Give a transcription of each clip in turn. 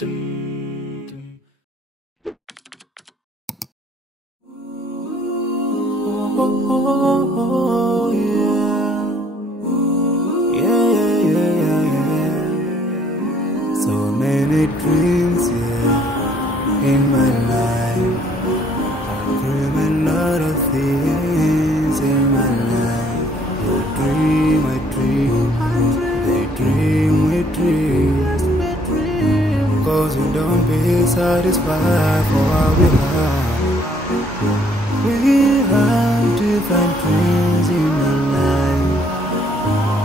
Oh, yeah. Yeah, yeah, yeah, yeah. So many dreams, yeah, in my life. I dream a lot of things in my life. You dream, I dream. They dream, we dream. Cause we don't be satisfied for what we have. We have different dreams in our life.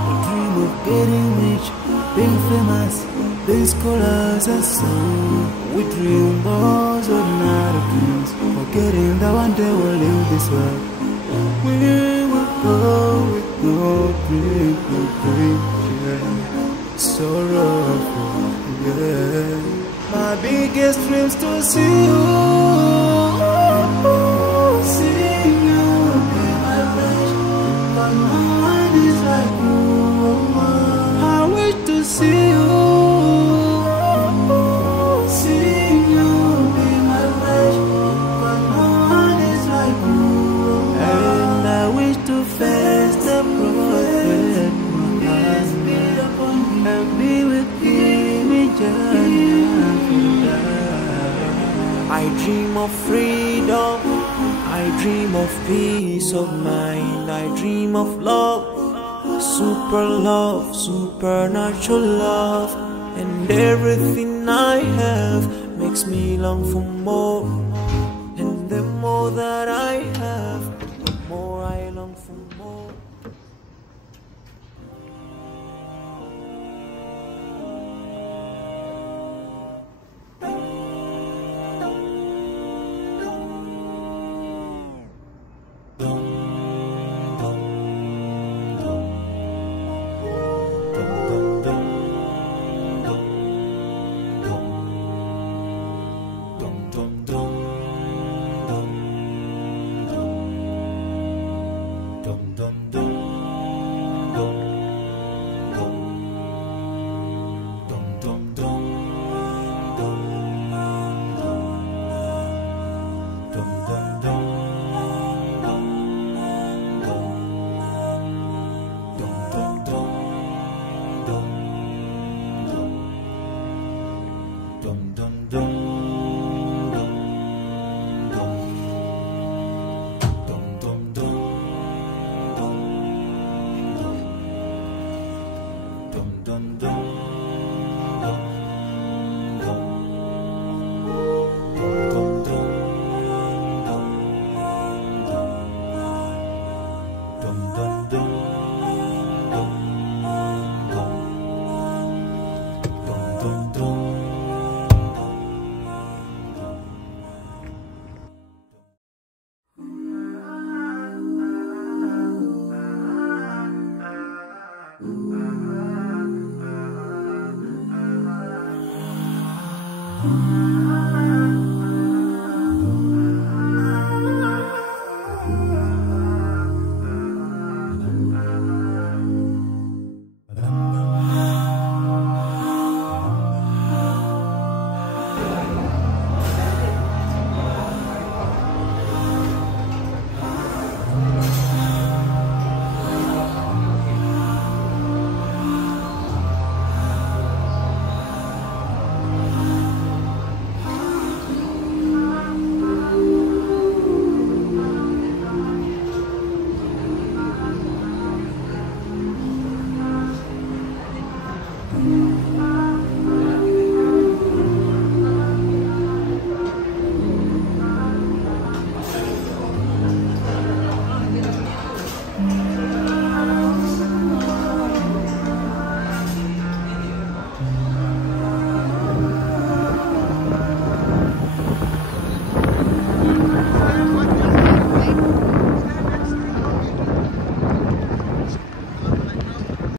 We dream of getting rich, being famous, being scholars and so. We dream about ordinary dreams, forgetting that one day we'll leave this world. We will go with no dream, yeah. Sorrowful, yeah. My biggest dreams to see you. See you, seeing you be my wish, but no one is like you. And I wish to face the prophet and be with him in Jannah. I dream of freedom, I dream of peace of mind, I dream of love. Super love, supernatural love, and everything I have makes me long for more. And the more that I have, the more I long for more. Dum dum dum.